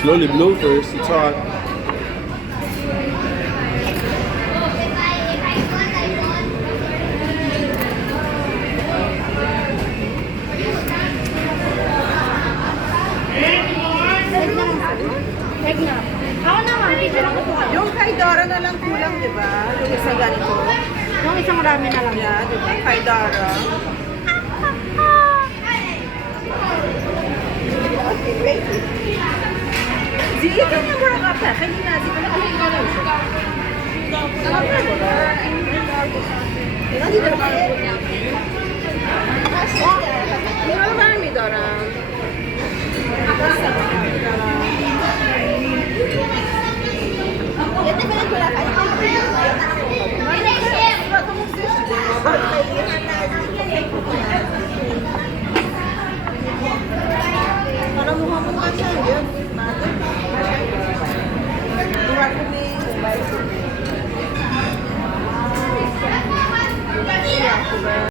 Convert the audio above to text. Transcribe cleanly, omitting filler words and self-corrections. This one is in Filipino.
Slowly blow first. It's hot. Egg na. Ako naman, picture ako po. Yung kay Dara na lang kulang, di ba? Yung isang ganito. Yung isang rami na lang. Yeah, di ba? Kay Dara. Zili ka niya mura ka pa. Hindi na, zili ka na lang siya. Ano ba ni Dara? Para mukha mo ka siya, yun.